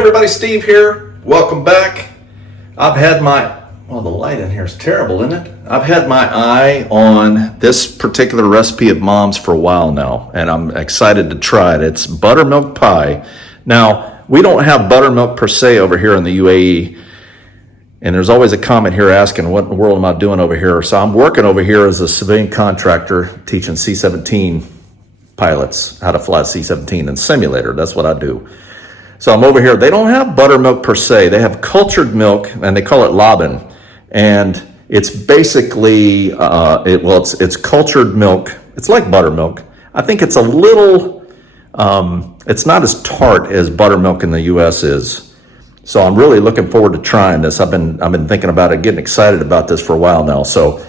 everybody, Steve here. Welcome back. I've had my, well, the light in here is terrible, isn't it? I've had my eye on this particular recipe of Mom's for a while now, and I'm excited to try it. It's buttermilk pie. Now, we don't have buttermilk per se over here in the UAE, and there's always a comment here asking, what in the world am I doing over here? So I'm working over here as a civilian contractor teaching C-17 pilots how to fly C-17 in simulator. That's what I do. So I'm over here. They don't have buttermilk per se. They have cultured milk, and they call it laban. And it's basically, it's cultured milk. It's like buttermilk. I think it's a little, it's not as tart as buttermilk in the U.S. is. So I'm really looking forward to trying this. I've been thinking about it, getting excited about this for a while now. So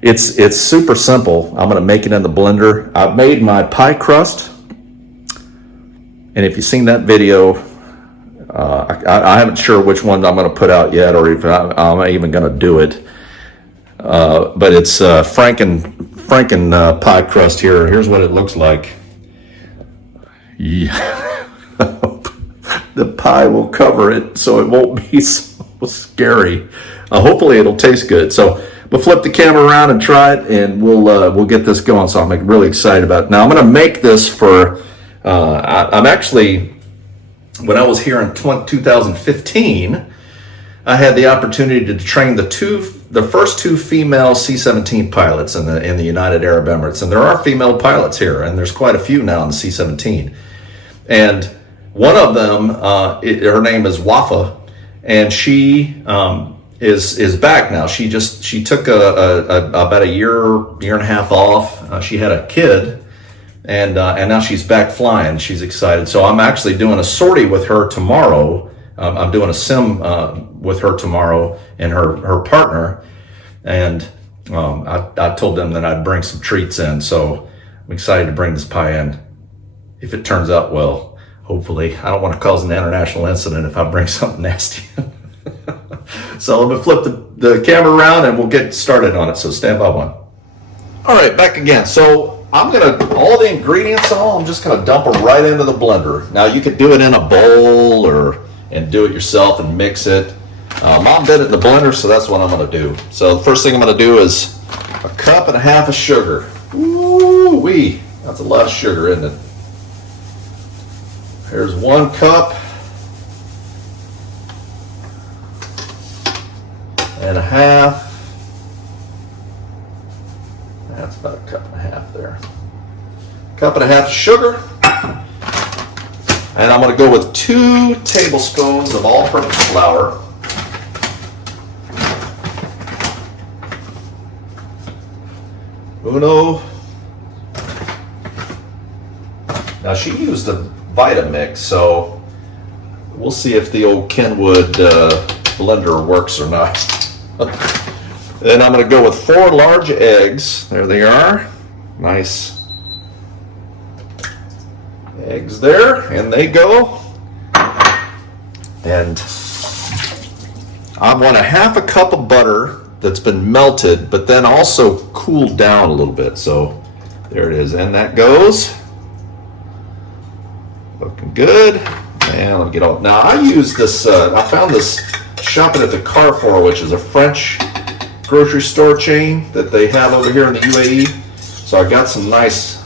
it's super simple. I'm going to make it in the blender. I've made my pie crust. And if you've seen that video, I haven't sure which one I'm going to put out yet, or if I'm even going to do it. But it's Franken pie crust here. Here's what it looks like. Yeah. The pie will cover it, so it won't be so scary. Hopefully, it'll taste good. So we'll flip the camera around and try it, and we'll get this going. So I'm really excited about it. Now I'm going to make this for. I'm actually. When I was here in 2015, I had the opportunity to train the first two female C-17 pilots in the United Arab Emirates, and there are female pilots here, and there's quite a few now in the C-17. And one of them, her name is Wafa, and she is back now. She took about a year and a half off. She had a kid. And now she's back flying. She's excited. So I'm actually doing a sortie with her tomorrow. I'm doing a sim with her tomorrow and her partner. And I told them that I'd bring some treats in. So I'm excited to bring this pie in. If it turns out well, hopefully. I don't want to cause an international incident if I bring something nasty in. So let me flip the camera around and we'll get started on it. So stand by one. All right, back again. So all the ingredients I'm just gonna dump them right into the blender. Now you could do it in a bowl and do it yourself and mix it. Mom did it in the blender, so that's what I'm gonna do. So the first thing I'm gonna do is 1.5 cups of sugar. Ooh-wee, that's a lot of sugar, isn't it? Here's 1 cup and a half. That's about 1.5 cups there. 1.5 cups of sugar. And I'm going to go with 2 tablespoons of all-purpose flour. Uno. Now she used a Vitamix, so we'll see if the old Kenwood blender works or not. Then I'm going to go with 4 large eggs. There they are. Nice eggs there. And they go. And I want 1/2 cup of butter that's been melted, but then also cooled down a little bit. So there it is. And that goes. Looking good. And let me get all. Now I use this, I found this shopping at the Carrefour, which is a French grocery store chain that they have over here in the UAE. So I got some nice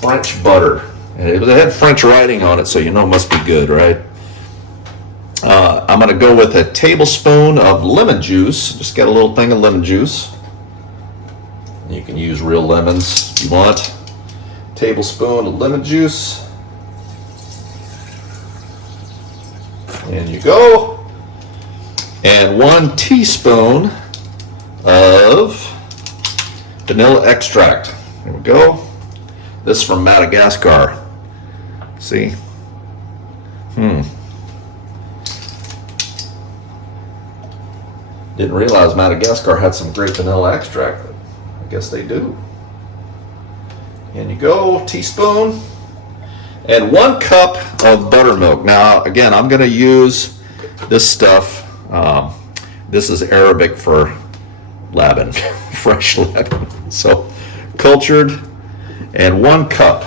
French butter. And it had French writing on it, so you know it must be good, right? I'm going to go with a tablespoon of lemon juice. Just get a little thing of lemon juice. You can use real lemons if you want. Tablespoon of lemon juice. In you go. And 1 teaspoon of vanilla extract. There we go. This is from Madagascar. See? Didn't realize Madagascar had some great vanilla extract, but I guess they do. In you go, teaspoon. And 1 cup of buttermilk. Now, again, I'm going to use this stuff. This is Arabic for laban, fresh laban. So cultured, and 1 cup.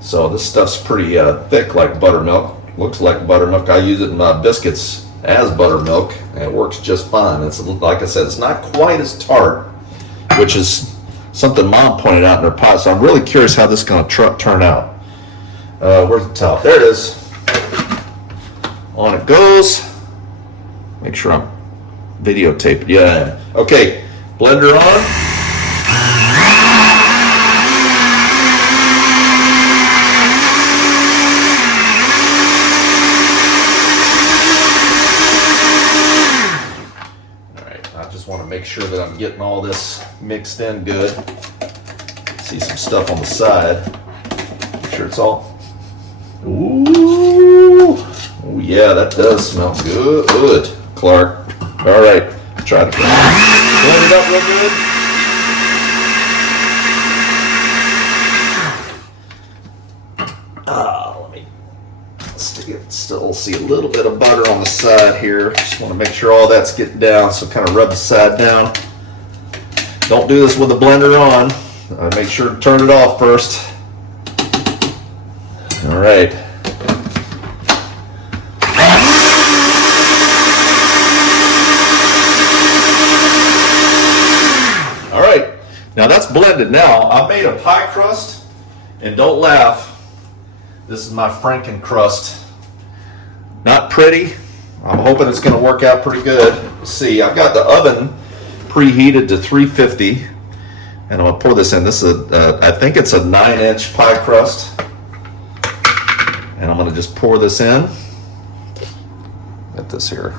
So this stuff's pretty thick like buttermilk. looks like buttermilk. I use it in my biscuits as buttermilk, and it works just fine. It's, like I said, it's not quite as tart, which is something Mom pointed out in her pie. So I'm really curious how this is going to turn out. Where's the top? There it is. On it goes. Make sure I'm videotaping. Yeah. Okay. Blender on. Want to make sure that I'm getting all this mixed in good. See some stuff on the side. Make sure it's all. Ooh, oh yeah, that does smell good. Good, Clark. All right, try to blend it up real good. Let me still see a little bit of butter on the side here. Just want to make sure all that's getting down, so kind of rub the side down. Don't do this with the blender on. Make sure to turn it off first. All right. All right, now that's blended. Now I made a pie crust, and don't laugh, this is my Franken crust. Not pretty. I'm hoping it's going to work out pretty good. Let's see, I've got the oven preheated to 350, and I'm going to pour this in. This is I think it's a 9-inch pie crust, and I'm going to just pour this in. Get this here.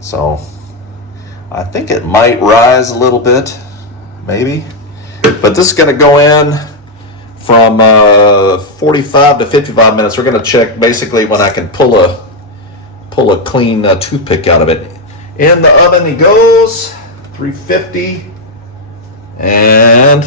So I think it might rise a little bit, maybe, but this is going to go in from 45 to 55 minutes. We're going to check basically when I can pull a clean toothpick out of it. In the oven he goes, 350, and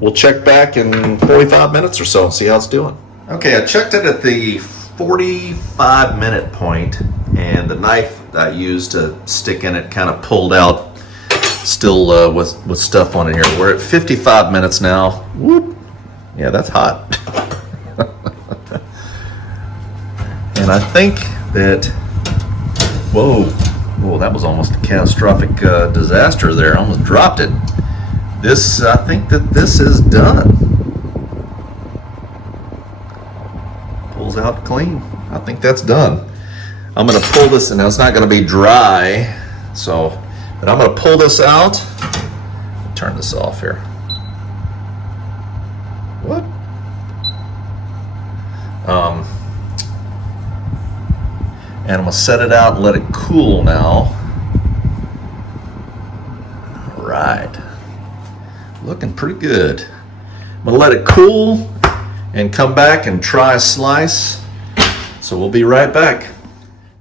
we'll check back in 45 minutes or so and see how it's doing. Okay, I checked it at the 45-minute point, and the knife I used to stick in it kind of pulled out, still with stuff on it here. We're at 55 minutes now. Whoop. Yeah, that's hot. And I think that, whoa, that was almost a catastrophic disaster there. I almost dropped it. I think that this is done. Pulls out clean. I think that's done. I'm going to pull this, and now it's not going to be dry, but I'm going to pull this out. Turn this off here. What? And I'm gonna set it out and let it cool now. All right, looking pretty good. I'm gonna let it cool and come back and try a slice. So we'll be right back.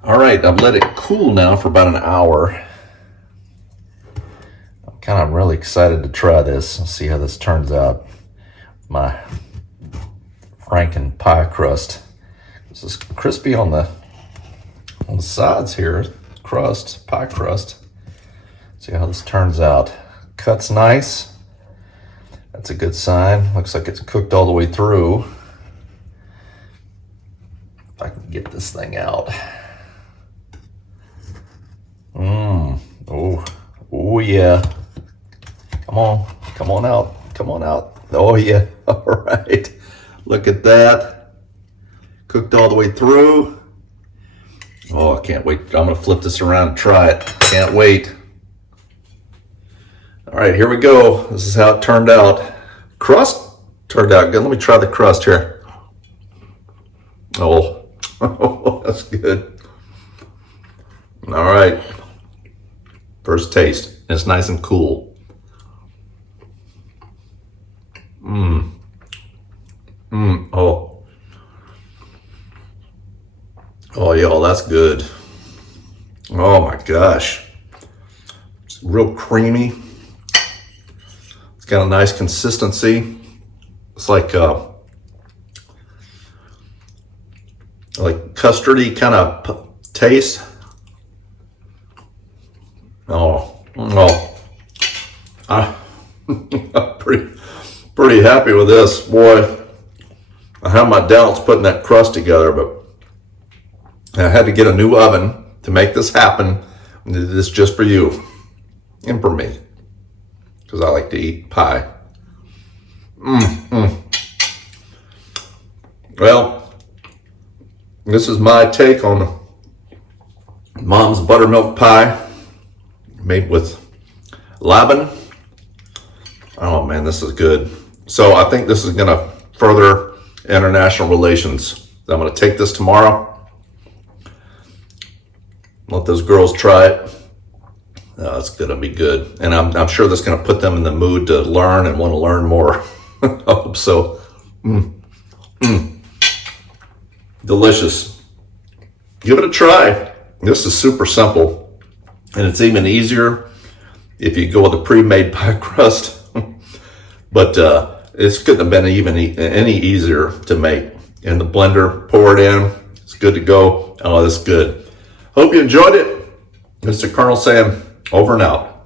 All right, I've let it cool now for about an hour. I'm really excited to try this and see how this turns out. My Franken pie crust. This is crispy on the sides here. Crust, pie crust. See how this turns out. Cuts nice. That's a good sign. Looks like it's cooked all the way through. If I can get this thing out. Oh yeah. Come on out. Oh yeah, all right. Look at that. Cooked all the way through. Oh, I can't wait. I'm gonna flip this around and try it. Can't wait. All right, here we go. This is how it turned out. Crust turned out good. Let me try the crust here. Oh, that's good. All right. First taste. It's nice and cool. Oh, yeah, that's good. Oh my gosh. It's real creamy. It's got a nice consistency. It's like custardy kind of taste. I'm pretty happy with this, boy. I have my doubts putting that crust together, but I had to get a new oven to make this happen. This is just for you and for me, because I like to eat pie. Well, this is my take on Mom's buttermilk pie made with lavin. Oh man, this is good. So I think this is gonna further international relations. I'm gonna take this tomorrow, let those girls try it. It's gonna be good. And I'm sure that's gonna put them in the mood to learn and want to learn more. I hope so. Delicious. Give it a try. This is super simple. And it's even easier if you go with a pre-made pie crust. But it couldn't have been even any easier to make. In the blender, pour it in. It's good to go. Oh, that's good. Hope you enjoyed it. Mr. Colonel saying over and out.